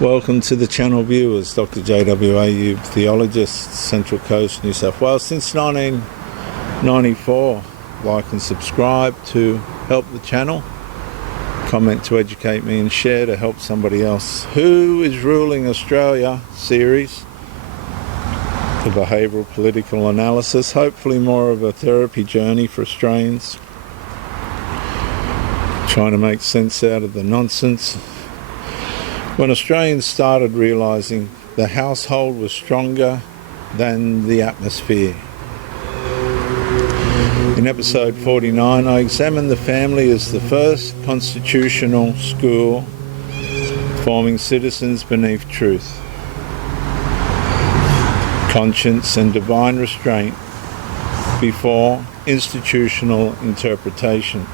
Welcome to the channel viewers, Dr. JW theologist, Central Coast, New South Wales. Since 1994, like and subscribe to help the channel, comment to educate me, and share to help somebody else. Who is ruling Australia series, the behavioural political analysis, hopefully more of a therapy journey for Australians, trying to make sense out of the nonsense. When Australians started realising the household was stronger than the atmosphere. In episode 49, I examined the family as the first constitutional school forming citizens beneath truth, conscience and divine restraint before institutional interpretation.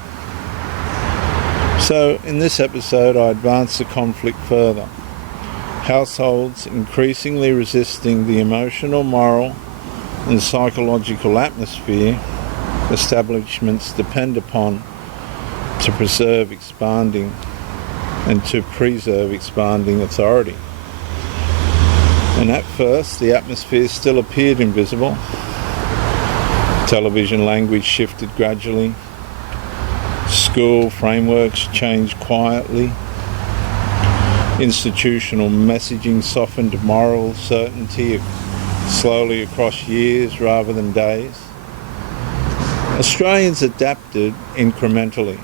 So, in this episode, I advance the conflict further. Households increasingly resisting the emotional, moral, and psychological atmosphere establishments depend upon to preserve expanding authority. And at first, the atmosphere still appeared invisible. Television language shifted gradually. School frameworks changed quietly. Institutional messaging softened moral certainty slowly across years rather than days. Australians adapted incrementally.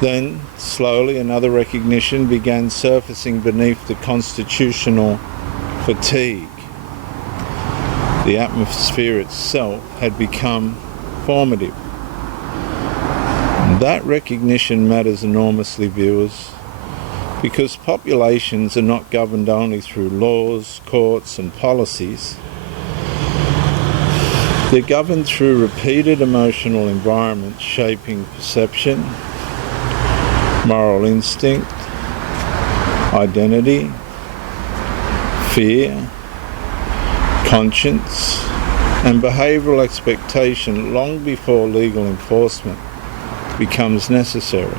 Then, slowly, another recognition began surfacing beneath the constitutional fatigue. The atmosphere itself had become formative. That recognition matters enormously, viewers, because populations are not governed only through laws, courts and policies. They're governed through repeated emotional environments shaping perception, moral instinct, identity, fear, conscience and behavioural expectation long before legal enforcement becomes necessary.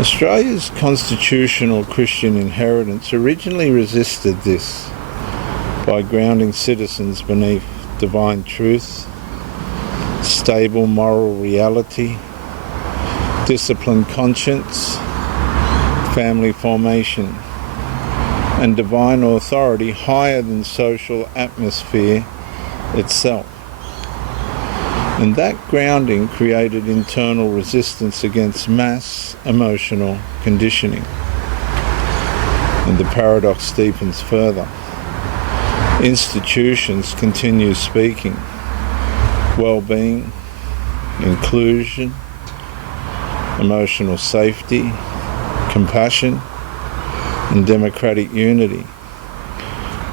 Australia's constitutional Christian inheritance originally resisted this by grounding citizens beneath divine truth, stable moral reality, disciplined conscience, family formation, and divine authority higher than social atmosphere itself. And that grounding created internal resistance against mass emotional conditioning. And the paradox deepens further. Institutions continue speaking. Well-being, inclusion, emotional safety, compassion, and democratic unity,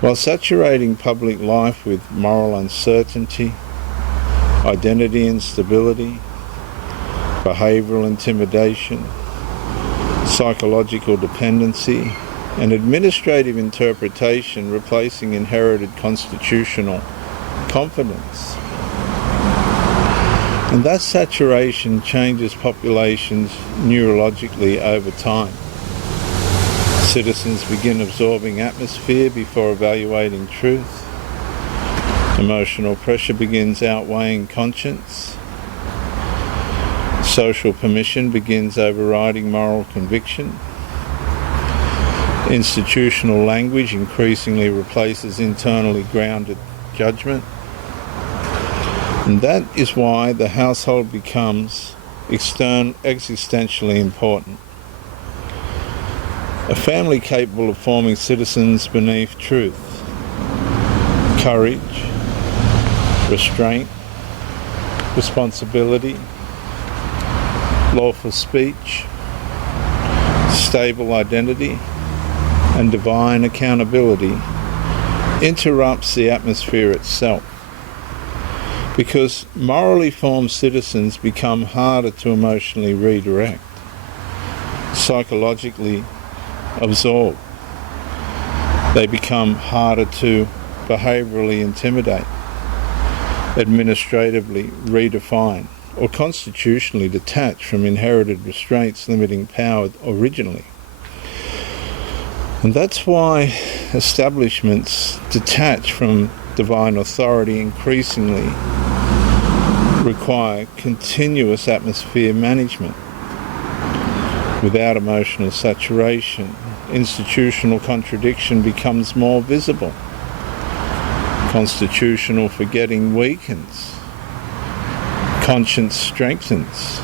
while saturating public life with moral uncertainty, identity instability, behavioural intimidation, psychological dependency, and administrative interpretation replacing inherited constitutional confidence. And that saturation changes populations neurologically over time. Citizens begin absorbing atmosphere before evaluating truth. Emotional pressure begins outweighing conscience. Social permission begins overriding moral conviction. Institutional language increasingly replaces internally grounded judgment. And that is why the household becomes existentially important. A family capable of forming citizens beneath truth, courage, restraint, responsibility, lawful speech, stable identity, and divine accountability interrupts the atmosphere itself, because morally formed citizens become harder to emotionally redirect, psychologically absorb. They become harder to behaviourally intimidate, administratively redefine, or constitutionally detach from inherited restraints limiting power originally. And that's why establishments detached from divine authority increasingly require continuous atmosphere management. Without emotional saturation, institutional contradiction becomes more visible. Constitutional forgetting weakens. Conscience strengthens.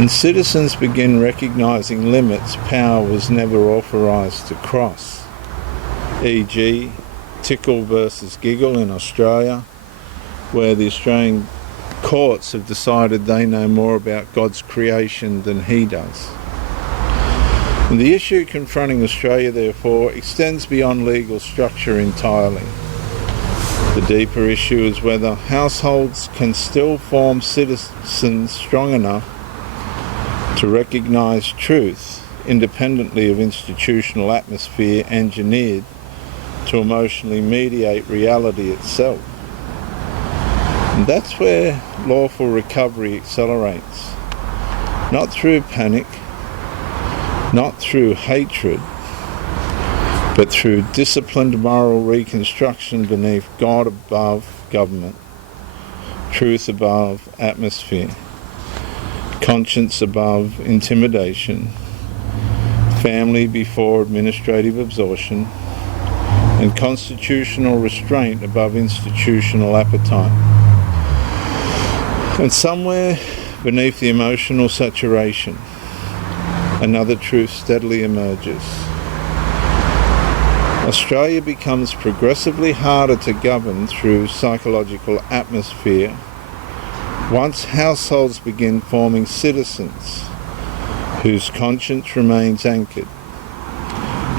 And citizens begin recognising limits power was never authorised to cross. E.g., tickle versus giggle in Australia, where the Australian courts have decided they know more about God's creation than he does. And the issue confronting Australia, therefore, extends beyond legal structure entirely. The deeper issue is whether households can still form citizens strong enough to recognise truth independently of institutional atmosphere engineered to emotionally mediate reality itself. And that's where lawful recovery accelerates. Not through panic, not through hatred, but through disciplined moral reconstruction beneath God above government, truth above atmosphere, conscience above intimidation, family before administrative absorption, and constitutional restraint above institutional appetite. And somewhere beneath the emotional saturation, another truth steadily emerges. Australia becomes progressively harder to govern through psychological atmosphere once households begin forming citizens whose conscience remains anchored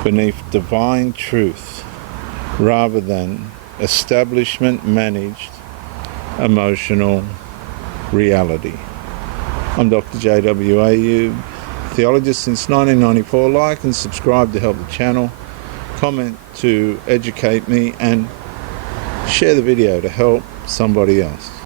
beneath divine truth rather than establishment-managed emotional reality. I'm Dr. J.W. Ayub, theologist since 1994. Like and subscribe to help the channel, comment to educate me, and share the video to help somebody else.